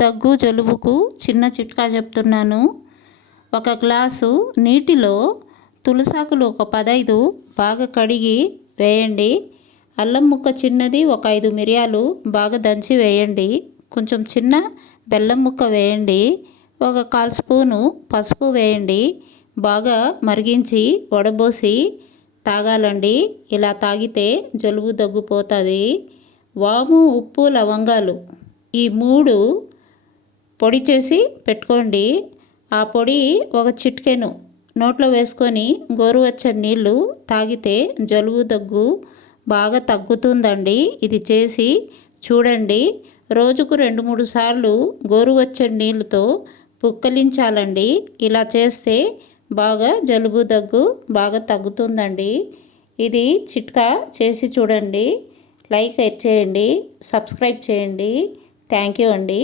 దగ్గు జలుబుకు చిన్న చిట్కా చెప్తున్నాను. ఒక గ్లాసు నీటిలో తులసాకులు ఒక పదైదు బాగా కడిగి వేయండి. అల్లం ముక్క చిన్నది ఒక ఐదు మిరియాలు బాగా దంచి వేయండి. కొంచెం చిన్న బెల్లం ముక్క వేయండి. ఒక కాల్ స్పూను పసుపు వేయండి. బాగా మరిగించి వడబోసి తాగాలండి. ఇలా తాగితే జలుబు దగ్గుపోతుంది. వాము ఉప్పు లవంగాలు ఈ మూడు పొడి చేసి పెట్టుకోండి. ఆ పొడి ఒక చిట్కెను నోట్లో వేసుకొని గోరువెచ్చని నీళ్ళు తాగితే జలుబు దగ్గు బాగా తగ్గుతుందండి. ఇది చేసి చూడండి. రోజుకు రెండు మూడు సార్లు గోరువెచ్చని నీళ్ళతో పుక్కలించాలండి. ఇలా చేస్తే బాగా జలుబు దగ్గు బాగా తగ్గుతుందండి. ఇది చిట్కా చేసి చూడండి. లైక్ చేయండి. సబ్స్క్రైబ్ చేయండి. థ్యాంక్ యూ అండి.